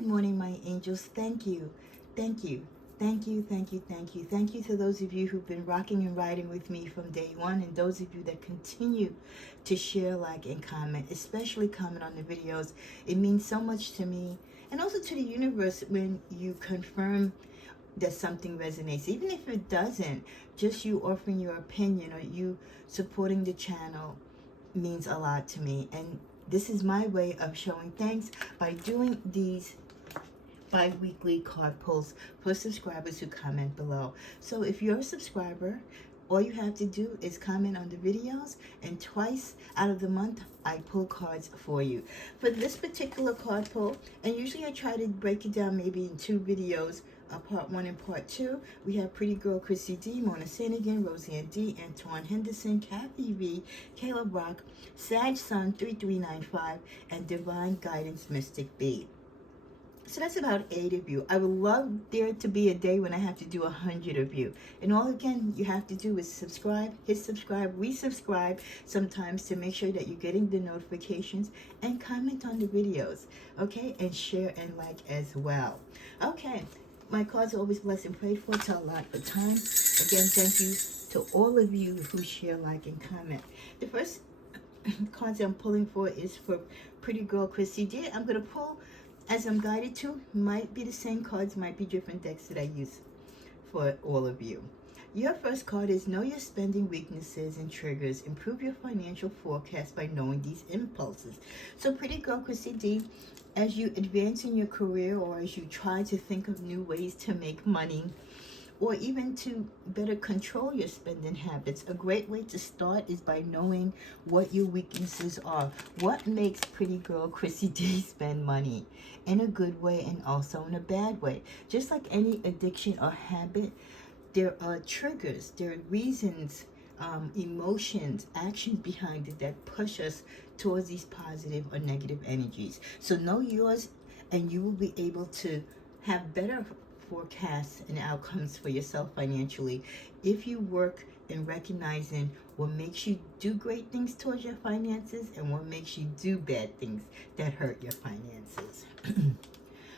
Good morning, my angels. Thank you. Thank you. Thank you, thank you, thank you. Thank you to those of you who've been rocking and riding with me from day one, and those of you that continue to share, like, and comment, especially comment on the videos. It means so much to me, and also to the universe when you confirm that something resonates. Even if it doesn't, just you offering your opinion or you supporting the channel means a lot to me. And this is my way of showing thanks by doing these bi-weekly card pulls for subscribers who comment below. So if you're a subscriber, all you have to do is comment on the videos, and twice out of the month I pull cards for you. For this particular card pull, and usually I try to break it down maybe in two videos, part 1 and part 2. We have Pretty Girl Chrissy D, Mona Sanigan, Roseanne D, Antoine Henderson, Kathy V, Caleb Rock, Sag Sun 3395, and Divine Guidance Mystic B. So that's about 8 of you. I would love there to be a day when I have to do 100 of you. And all again you have to do is subscribe, hit subscribe, resubscribe sometimes to make sure that you're getting the notifications, and comment on the videos, okay? And share and like as well. Okay, my cards are always blessed and prayed for. Tell a lot for time. Again, thank you to all of you who share, like, and comment. The first cards I'm pulling for is for Pretty Girl Chrissy D. I'm going to pull as I'm guided to. Might be the same cards, might be different decks that I use for all of you. Your first card is Know Your Spending Weaknesses and Triggers. Improve your financial forecast by knowing these impulses. So Pretty Girl Chrissy D, as you advance in your career, or as you try to think of new ways to make money, or even to better control your spending habits, a great way to start is by knowing what your weaknesses are. What makes Pretty Girl Chrissy D spend money in a good way and also in a bad way? Just like any addiction or habit, there are triggers, there are reasons, emotions, actions behind it that push us towards these positive or negative energies. So know yours, and you will be able to have better forecasts and outcomes for yourself financially if you work in recognizing what makes you do great things towards your finances and what makes you do bad things that hurt your finances.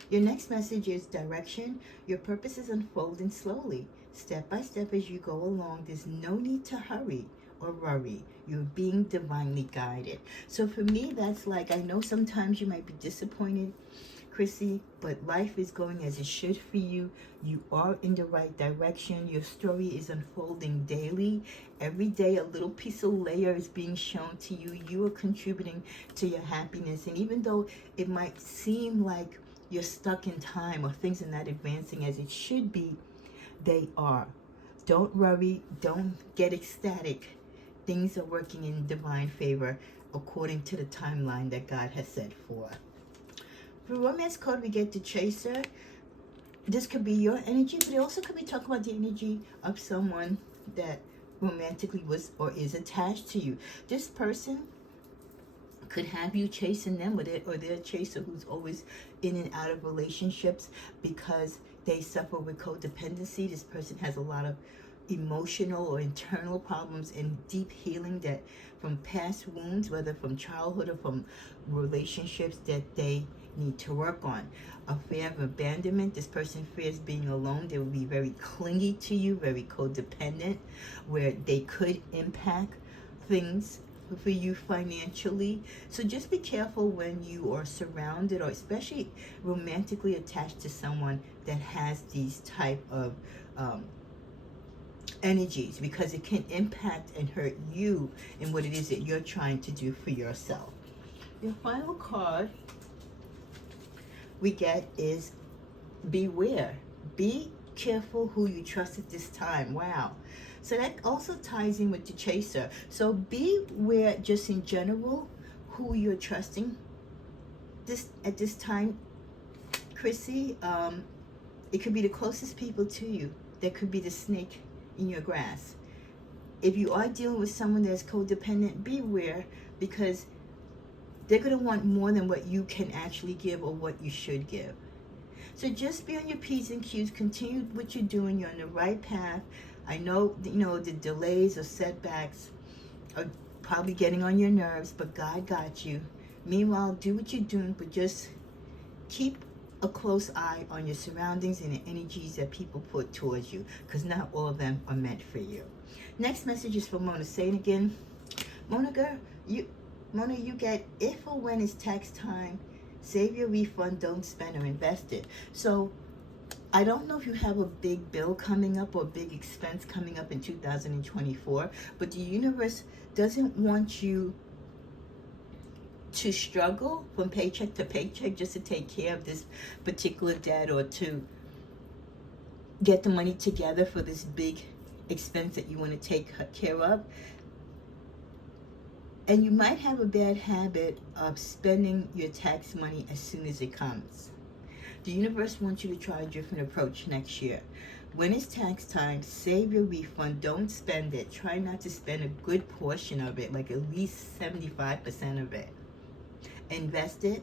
Your next message is direction. Your purpose is unfolding slowly, step by step as you go along. There's no need to hurry or worry. You're being divinely guided. So for me, that's like, I know sometimes you might be disappointed, Chrissy, but life is going as it should for you. You are in the right direction. Your story is unfolding daily. Every day a little piece of layer is being shown to you. You are contributing to your happiness. And even though it might seem like you're stuck in time or things are not advancing as it should be, they are. Don't worry. Don't get ecstatic. Things are working in divine favor according to the timeline that God has set forth. For romance card, we get the Chaser. This could be your energy, but it also could be talking about the energy of someone that romantically was or is attached to you. This person could have you chasing them with it, or they're a chaser who's always in and out of relationships because they suffer with codependency. This person has a lot of emotional or internal problems and deep healing that from past wounds, whether from childhood or from relationships, that they need to work on. A fear of abandonment. This person fears being alone. They will be very clingy to you, very codependent, where they could impact things for you financially. So just be careful when you are surrounded or especially romantically attached to someone that has these type of energies, because it can impact and hurt you in what it is that you're trying to do for yourself. Your final card we get is Beware. Be careful who you trust at this time. Wow. So that also ties in with the Chaser. So beware just in general who you're trusting at this time, Chrissy. It could be the closest people to you. That could be the snake in your grass. If you are dealing with someone that's codependent, beware, because they're going to want more than what you can actually give or what you should give. So just be on your P's and Q's. Continue what you're doing. You're on the right path. I know, the delays or setbacks are probably getting on your nerves, but God got you. Meanwhile, do what you're doing, but just keep a close eye on your surroundings and the energies that people put towards you, because not all of them are meant for you. Next message is for Mona. Say it again. Mona, girl, Mona, you get, if or when it's tax time, save your refund, don't spend or invest it. So I don't know if you have a big bill coming up or a big expense coming up in 2024, but the universe doesn't want you to struggle from paycheck to paycheck just to take care of this particular debt or to get the money together for this big expense that you want to take care of. And you might have a bad habit of spending your tax money as soon as it comes. The universe wants you to try a different approach next year. When it's tax time, save your refund. Don't spend it. Try not to spend a good portion of it, like at least 75% of it. Invest it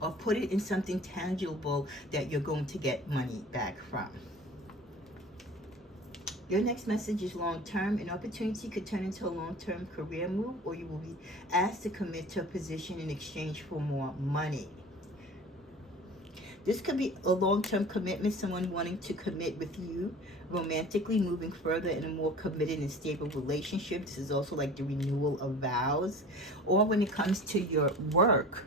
or put it in something tangible that you're going to get money back from. Your next message is long-term. An opportunity could turn into a long-term career move, or you will be asked to commit to a position in exchange for more money. This could be a long-term commitment, someone wanting to commit with you romantically, moving further in a more committed and stable relationship. This is also like the renewal of vows. Or when it comes to your work,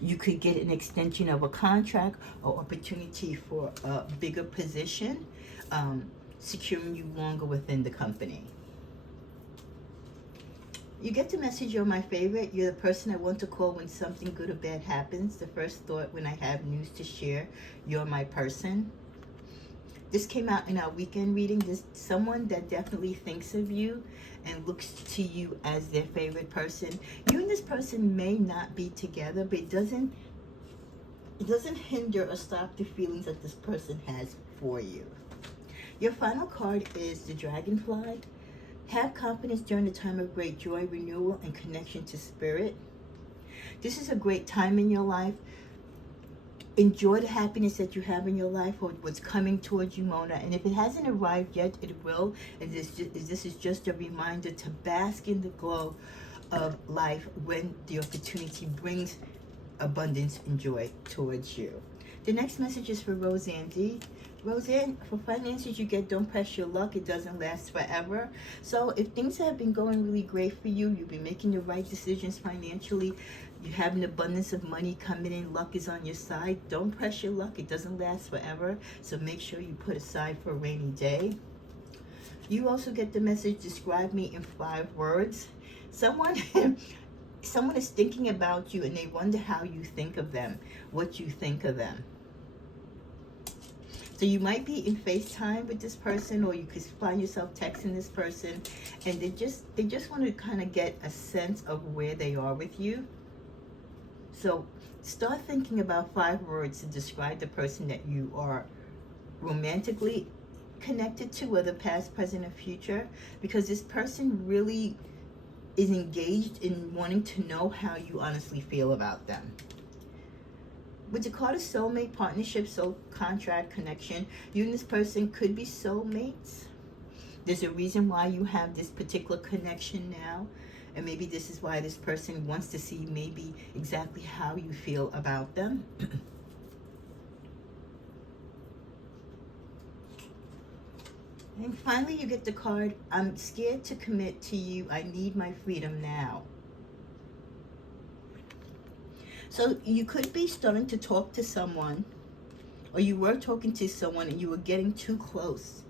you could get an extension of a contract or opportunity for a bigger position, securing you longer within the company. You get the message, you're my favorite. You're the person I want to call when something good or bad happens. The first thought when I have news to share. You're my person. This came out in our weekend reading. This someone that definitely thinks of you and looks to you as their favorite person. You and this person may not be together, but it doesn't hinder or stop the feelings that this person has for you. Your final card is the Dragonfly. Have confidence during the time of great joy, renewal, and connection to spirit. This is a great time in your life. Enjoy the happiness that you have in your life or what's coming towards you, Mona. And if it hasn't arrived yet, it will. And this is just a reminder to bask in the glow of life when the opportunity brings abundance and joy towards you. The next message is for Roseanne D. Roseanne, for finances you get, don't press your luck. It doesn't last forever. So if things have been going really great for you, you've been making the right decisions financially, you have an abundance of money coming in, luck is on your side, don't press your luck. It doesn't last forever. So make sure you put aside for a rainy day. You also get the message, describe me in 5 words. Someone is thinking about you and they wonder how you think of them, what you think of them. So you might be in FaceTime with this person, or you could find yourself texting this person, and they just want to kind of get a sense of where they are with you. So start thinking about 5 words to describe the person that you are romantically connected to, whether past, present, or future, because this person really is engaged in wanting to know how you honestly feel about them. With the card of soulmate, partnership, soul contract, connection, you and this person could be soulmates. There's a reason why you have this particular connection now. And maybe this is why this person wants to see maybe exactly how you feel about them. And finally, you get the card, I'm scared to commit to you. I need my freedom now. So you could be starting to talk to someone, or you were talking to someone and you were getting too close.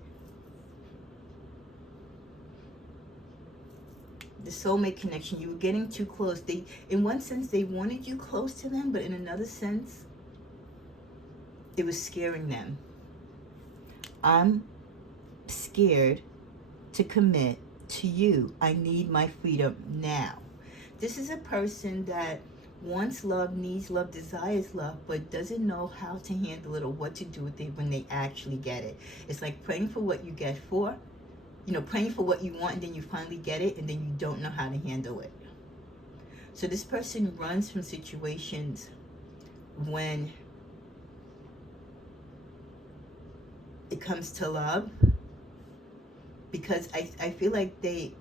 The soulmate connection, you were getting too close. In one sense, they wanted you close to them, but in another sense, it was scaring them. I'm scared to commit to you. I need my freedom now. This is a person that wants love, needs love, desires love, but doesn't know how to handle it or what to do with it when they actually get it. It's like praying for what you get for, praying for what you want, and then you finally get it, and then you don't know how to handle it. So this person runs from situations when it comes to love, because I feel like they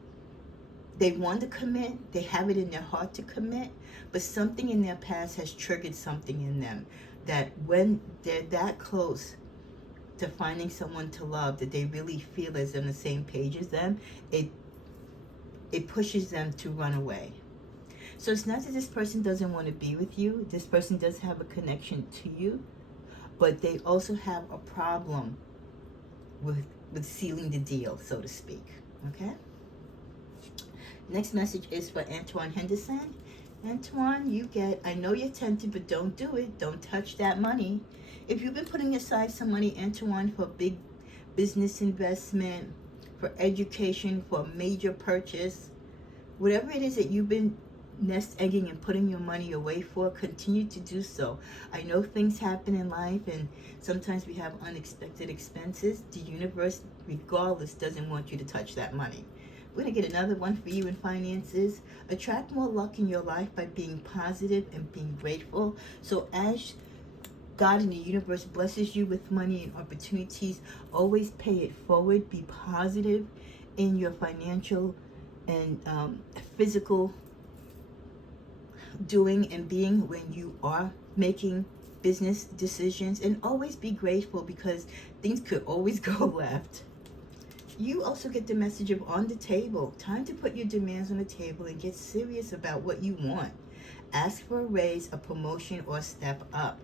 they want to commit, they have it in their heart to commit, but something in their past has triggered something in them that when they're that close to finding someone to love that they really feel is on the same page as them, it pushes them to run away. So it's not that this person doesn't want to be with you. This person does have a connection to you, but they also have a problem with sealing the deal, so to speak. Okay? Next message is for Antoine Henderson. Antoine, you get, I know you're tempted, but don't do it. Don't touch that money. If you've been putting aside some money, Antoine, for big business investment, for education, for a major purchase, whatever it is that you've been nest egging and putting your money away for, continue to do so. I know things happen in life and sometimes we have unexpected expenses. The universe, regardless, doesn't want you to touch that money. We're going to get another one for you in finances. Attract more luck in your life by being positive and being grateful. So as God and the universe blesses you with money and opportunities, always pay it forward. Be positive in your financial and physical doing and being when you are making business decisions, and always be grateful because things could always go left. You also get the message of on the table. Time to put your demands on the table and get serious about what you want. Ask for a raise, a promotion, or step up.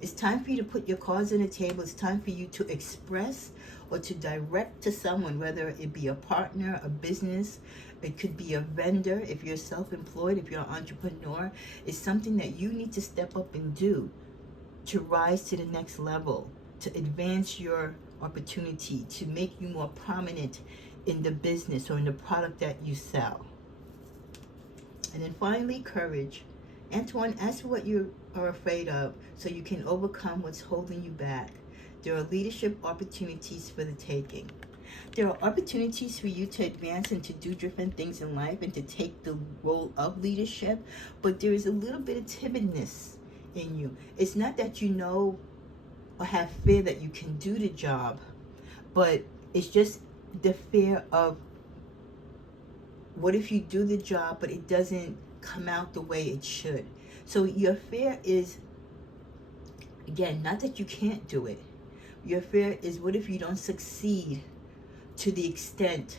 It's time for you to put your cards on the table. It's time for you to express or to direct to someone, whether it be a partner, a business, it could be a vendor, if you're self-employed, if you're an entrepreneur. It's something that you need to step up and do to rise to the next level, to advance your opportunity, to make you more prominent in the business or in the product that you sell. And then finally, courage. Antoine, ask for what you are afraid of so you can overcome what's holding you back. There are leadership opportunities for the taking. There are opportunities for you to advance and to do different things in life and to take the role of leadership, but there is a little bit of timidness in you. It's not that you know or have fear that you can do the job, but it's just the fear of what if you do the job but it doesn't come out the way it should. So your fear is, again, not that you can't do it. Your fear is what if you don't succeed to the extent,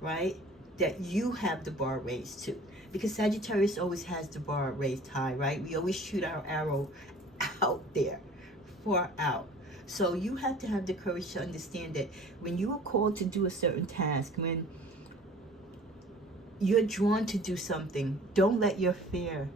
right, that you have the bar raised to. Because Sagittarius always has the bar raised high, right? We always shoot our arrow out there, far out. So you have to have the courage to understand that when you are called to do a certain task, when you're drawn to do something, don't let your fear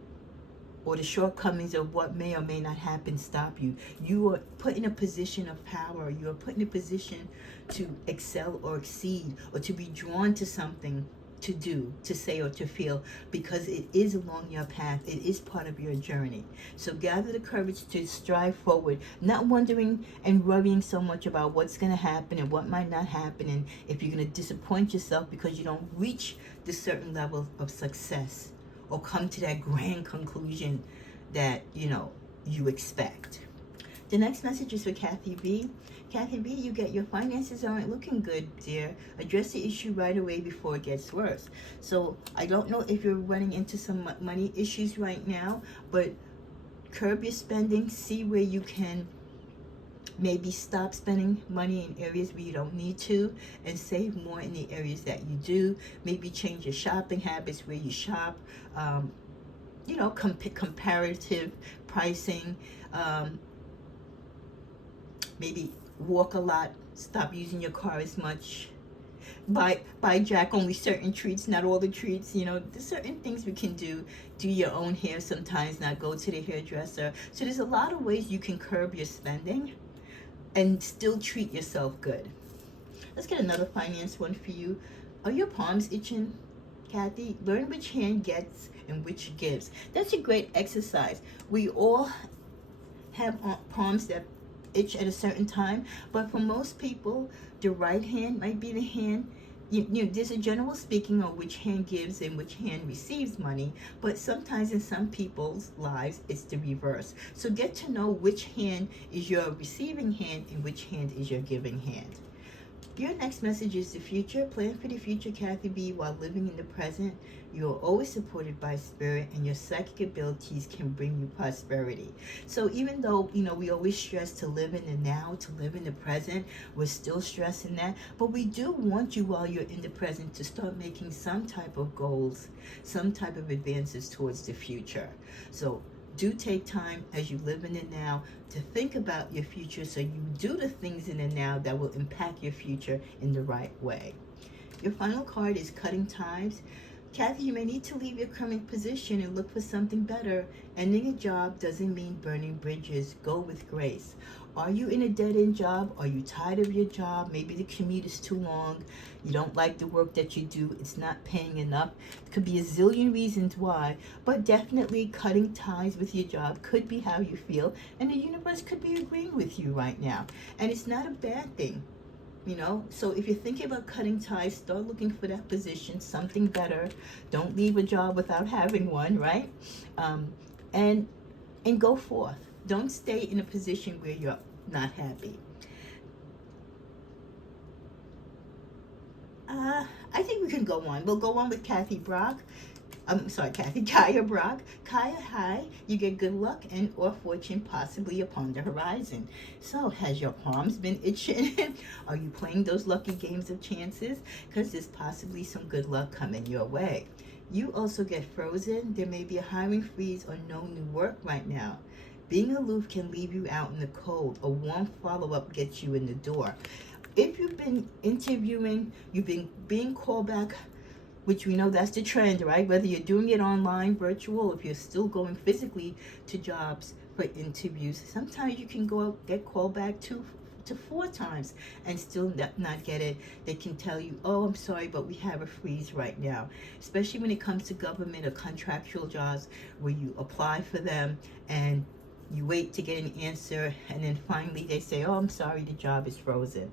or the shortcomings of what may or may not happen stop you. You are put in a position of power. You are put in a position to excel or exceed or to be drawn to something to do, to say, or to feel, because it is along your path. It is part of your journey. So gather the courage to strive forward, not wondering and worrying so much about what's going to happen and what might not happen, and if you're going to disappoint yourself because you don't reach the certain level of success or come to that grand conclusion that, you expect. The next message is for Kathy B. Kathy B, you get your finances aren't looking good, dear. Address the issue right away before it gets worse. So I don't know if you're running into some money issues right now, but curb your spending. See where you can maybe stop spending money in areas where you don't need to and save more in the areas that you do. Maybe change your shopping habits where you shop. Comparative pricing. Maybe walk a lot. Stop using your car as much. Buy Jack only certain treats, not all the treats. There's certain things we can do. Do your own hair sometimes, not go to the hairdresser. So there's a lot of ways you can curb your spending and still treat yourself good. Let's get another finance one for you. Are your palms itching, Kathy? Learn which hand gets and which gives. That's a great exercise. We all have palms that itch at a certain time, but for most people, the right hand might be the hand. There's a general speaking on which hand gives and which hand receives money, but sometimes in some people's lives, it's the reverse. So get to know which hand is your receiving hand and which hand is your giving hand. Your next message is the future. Plan for the future, Kathy B, while living in the present. You are always supported by spirit, and your psychic abilities can bring you prosperity. So even though, we always stress to live in the now, to live in the present, we're still stressing that. But we do want you, while you're in the present, to start making some type of goals, some type of advances towards the future. So do take time as you live in the now to think about your future, so you do the things in the now that will impact your future in the right way. Your final card is cutting ties. Kathy, you may need to leave your current position and look for something better. Ending a job doesn't mean burning bridges. Go with grace. Are you in a dead-end job? Are you tired of your job? Maybe the commute is too long. You don't like the work that you do. It's not paying enough. It could be a zillion reasons why, but definitely cutting ties with your job could be how you feel, and the universe could be agreeing with you right now. And it's not a bad thing. So if you're thinking about cutting ties, start looking for that position, something better. Don't leave a job without having one, right? And go forth. Don't stay in a position where you're not happy. I think we can go on. We'll go on with Kathy Brock. Kaya Brock. Kaya, hi. You get good luck and or fortune possibly upon the horizon. So, has your palms been itching? Are you playing those lucky games of chances? Because there's possibly some good luck coming your way. You also get frozen. There may be a hiring freeze or no new work right now. Being aloof can leave you out in the cold. A warm follow-up gets you in the door. If you've been interviewing, you've been being called back, which we know that's the trend, right? Whether you're doing it online, virtual, if you're still going physically to jobs for interviews, sometimes you can get called back 2 to 4 times and still not get it. They can tell you, oh, I'm sorry, but we have a freeze right now. Especially when it comes to government or contractual jobs where you apply for them and you wait to get an answer, and then finally they say, oh, I'm sorry, the job is frozen.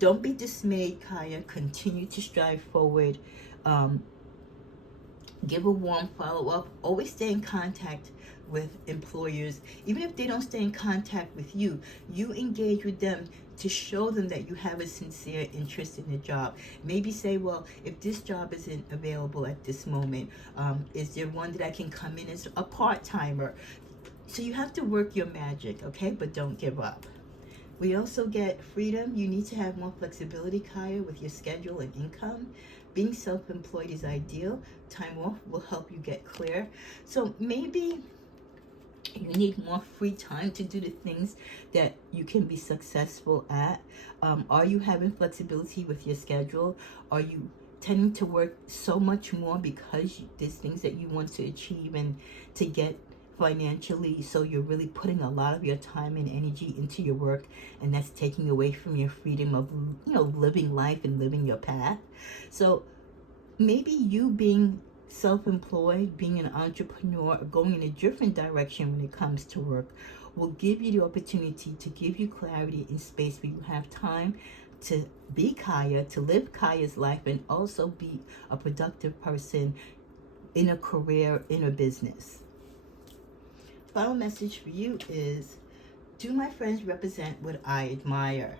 Don't be dismayed, Kaya. Continue to strive forward. Give a warm follow-up. Always stay in contact with employers. Even if they don't stay in contact with you, you engage with them to show them that you have a sincere interest in the job. Maybe say, well, if this job isn't available at this moment, is there one that I can come in as a part-timer? So you have to work your magic, okay? But don't give up. We also get freedom. You need to have more flexibility, Kaya, with your schedule and income. Being self-employed is ideal. Time off will help you get clear. So maybe you need more free time to do the things that you can be successful at. Are you having flexibility with your schedule? Are you tending to work so much more because there's things that you want to achieve and to get financially, so you're really putting a lot of your time and energy into your work, and that's taking away from your freedom of living life and living your path? So maybe you being self-employed, being an entrepreneur, going in a different direction when it comes to work will give you the opportunity to give you clarity and space where you have time to be Kaya, to live Kaya's life, and also be a productive person in a career, in a business. Final message for you is, do my friends represent what I admire?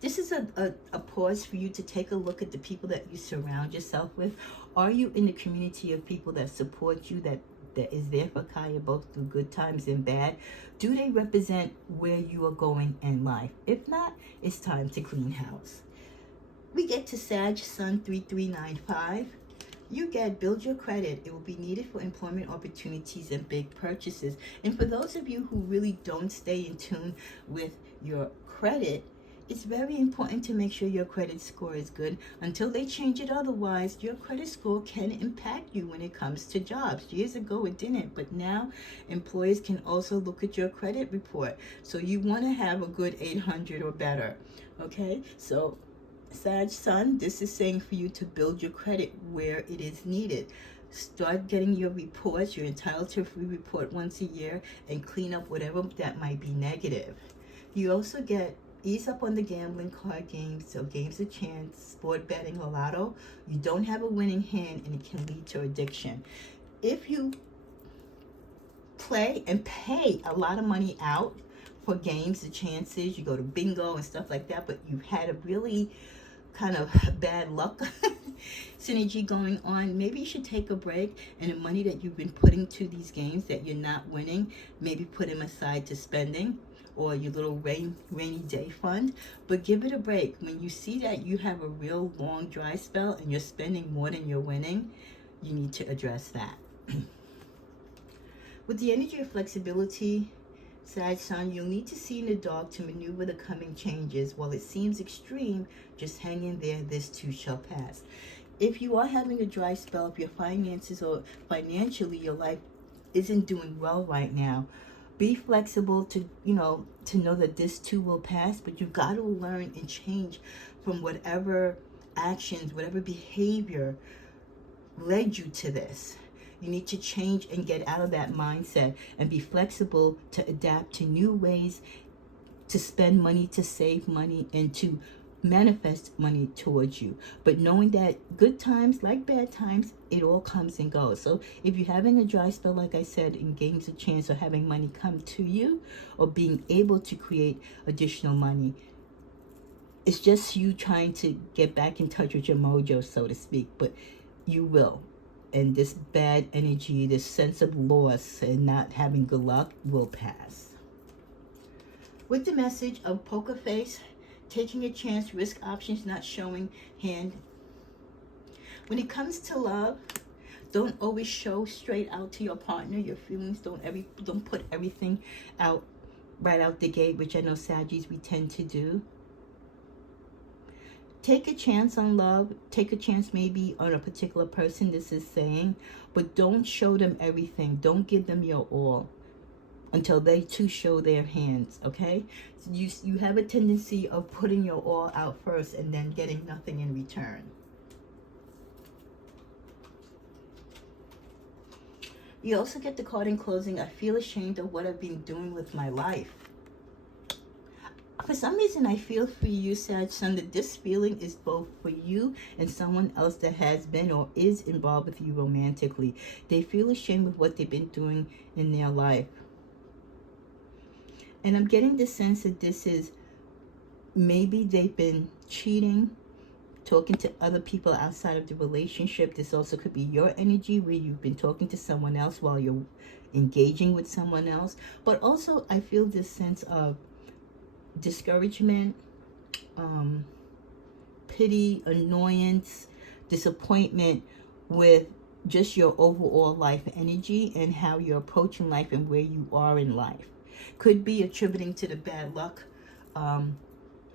This is a pause for you to take a look at the people that you surround yourself with. Are you in the community of people that support you, that is there for Kaya both through good times and bad? Do they represent where you are going in life? If not, it's time to clean house. We get to Sag Sun 3395. You get build your credit. It will be needed for employment opportunities and big purchases. And for those of you who really don't stay in tune with your credit, it's very important to make sure your credit score is good. Until they change it otherwise, your credit score can impact you when it comes to jobs. Years ago it didn't, but now employers can also look at your credit report. So you want to have a good 800 or better. Okay, so Sag Sun, this is saying for you to build your credit where it is needed. Start getting your reports. You're entitled to a free report once a year, and clean up whatever that might be negative. You also get ease up on the gambling card games, so games of chance, sport betting, or lotto. You don't have a winning hand, and it can lead to addiction. If you play and pay a lot of money out for games, the chances, you go to bingo and stuff like that, but you've had a really kind of bad luck synergy going on. Maybe you should take a break, and the money that you've been putting to these games that you're not winning, maybe put them aside to spending, or your little rainy day fund. But give it a break. When you see that you have a real long dry spell and you're spending more than you're winning, you need to address that. With the energy of flexibility, Sag Sun, you'll need to see in the dark to maneuver the coming changes. While it seems extreme, just hang in there, this too shall pass. If you are having a dry spell, if your finances or financially your life isn't doing well right now, be flexible to know that this too will pass, but you've got to learn and change from whatever actions, whatever behavior led you to this. You need to change and get out of that mindset and be flexible to adapt to new ways to spend money, to save money, and to manifest money towards you. But knowing that good times, like bad times, it all comes and goes. So if you're having a dry spell, like I said, in games of chance, or having money come to you, or being able to create additional money, it's just you trying to get back in touch with your mojo, so to speak. But you will. And this bad energy, this sense of loss and not having good luck will pass. With the message of poker face, taking a chance, risk options, not showing hand. When it comes to love, don't always show straight out to your partner your feelings. Don't put everything out right out the gate, which I know Saggies we tend to do. Take a chance on love. Take a chance maybe on a particular person, this is saying, but don't show them everything. Don't give them your all until they too show their hands, okay? So you have a tendency of putting your all out first and then getting nothing in return. You also get the card in closing, I feel ashamed of what I've been doing with my life. For some reason, I feel for you, Sag Sun, that this feeling is both for you and someone else that has been or is involved with you romantically. They feel ashamed of what they've been doing in their life. And I'm getting the sense that this is maybe they've been cheating, talking to other people outside of the relationship. This also could be your energy where you've been talking to someone else while you're engaging with someone else. But also, I feel this sense of discouragement, pity, annoyance, disappointment with just your overall life energy and how you're approaching life and where you are in life. Could be attributing to the bad luck and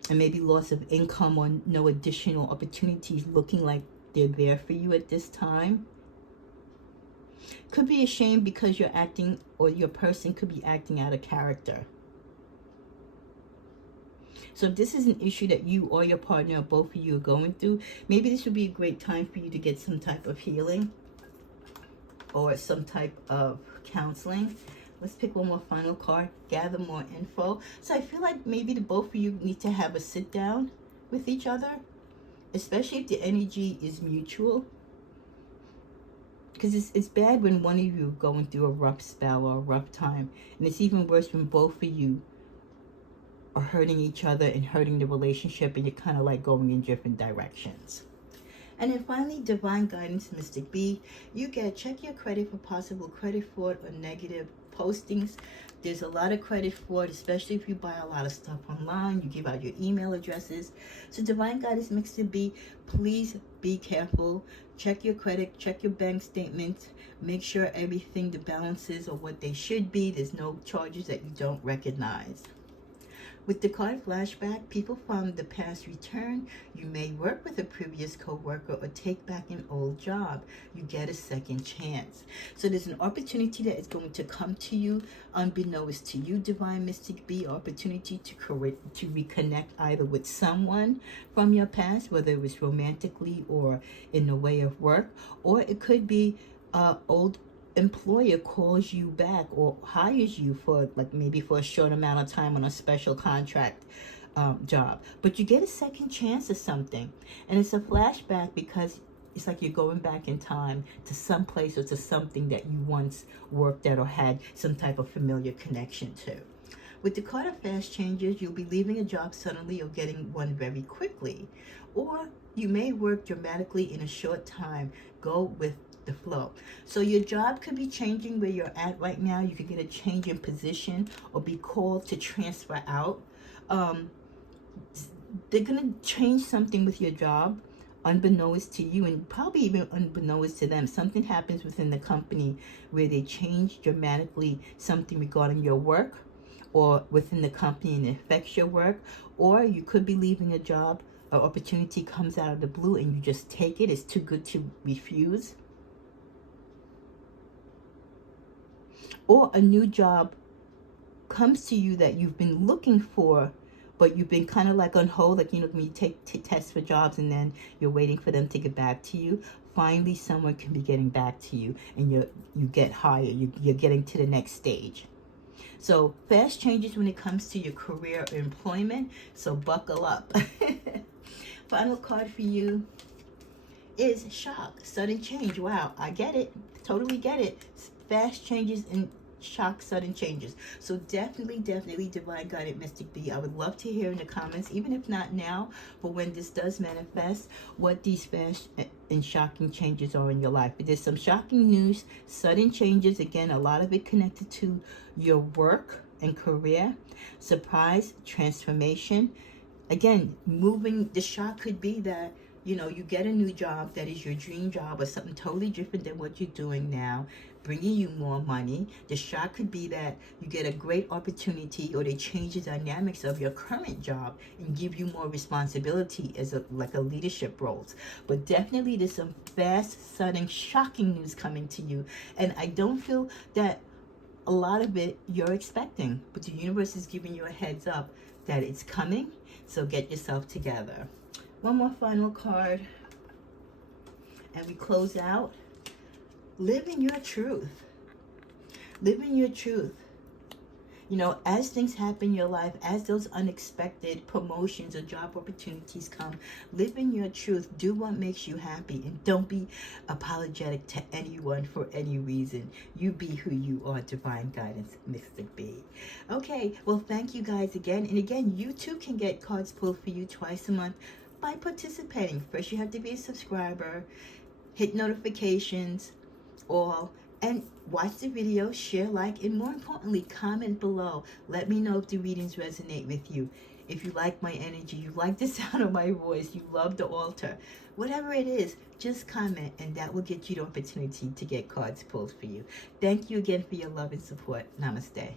maybe loss of income or no additional opportunities looking like they're there for you at this time. Could be ashamed because you're acting, or your person could be acting out of character. So if this is an issue that you or your partner or both of you are going through, maybe this would be a great time for you to get some type of healing or some type of counseling. Let's pick one more final card, gather more info. So I feel like maybe the both of you need to have a sit down with each other, especially if the energy is mutual. Because it's bad when one of you are going through a rough spell or a rough time. And it's even worse when both of you are hurting each other and hurting the relationship, and you're kind of like going in different directions. And then finally, divine guidance, Mystic B. You get check your credit for possible credit fraud or negative postings. There's a lot of credit fraud, especially if you buy a lot of stuff online. You give out your email addresses. So divine guidance, Mystic B, please be careful. Check your credit, check your bank statements. Make sure everything, the balances are what they should be. There's no charges that you don't recognize. With the card flashback, people from the past return. You may work with a previous co-worker or take back an old job. You get a second chance. So there's an opportunity that is going to come to you unbeknownst to you, Divine Mystic B. Opportunity to reconnect either with someone from your past, whether it was romantically or in the way of work, or it could be old employer calls you back or hires you for maybe for a short amount of time on a special contract job, but you get a second chance at something. And it's a flashback because it's like you're going back in time to some place or to something that you once worked at or had some type of familiar connection to. With the card of fast changes, you'll be leaving a job suddenly or getting one very quickly. Or you may work dramatically in a short time. Go with the flow. So your job could be changing where you're at right now. You could get a change in position or be called to transfer out. They're going to change something with your job unbeknownst to you, and probably even unbeknownst to them. Something happens within the company where they change dramatically something regarding your work or within the company, and it affects your work. Or you could be leaving a job, an opportunity comes out of the blue and you just take it. It's too good to refuse. Or a new job comes to you that you've been looking for, but you've been kind of like on hold, like, you know, when you take tests for jobs and then you're waiting for them to get back to you. Finally, someone can be getting back to you, and you get higher. You're getting to the next stage. So fast changes when it comes to your career or employment. So buckle up. Final card for you is shock, sudden change. Wow, I get it. Totally get it. Fast changes and shock, sudden changes. So definitely divine guided mystic B, I would love to hear in the comments, even if not now, but when this does manifest, what these fast and shocking changes are in your life. But there's some shocking news, sudden changes, again, a lot of it connected to your work and career, surprise, transformation. Again, moving, the shock could be that, you know, you get a new job that is your dream job or something totally different than what you're doing now, bringing you more money. The shock could be that you get a great opportunity, or they change the dynamics of your current job and give you more responsibility as like a leadership roles. But definitely there's some fast, sudden, shocking news coming to you. And I don't feel that a lot of it you're expecting, but the universe is giving you a heads up that it's coming. So get yourself together. One more final card, and we close out. Live in your truth. Live in your truth. You know, as things happen in your life, as those unexpected promotions or job opportunities come, live in your truth. Do what makes you happy, and don't be apologetic to anyone for any reason. You be who you are, divine guidance, mystic B. Okay, well, thank you guys again. And again, you too can get cards pulled for you twice a month by participating. First, you have to be a subscriber, hit notifications, all, and watch the video, share, like, and more importantly, comment below. Let me know if the readings resonate with you. If you like my energy, you like the sound of my voice, you love the altar, whatever it is, just comment, and that will get you the opportunity to get cards pulled for you. Thank you again for your love and support. Namaste.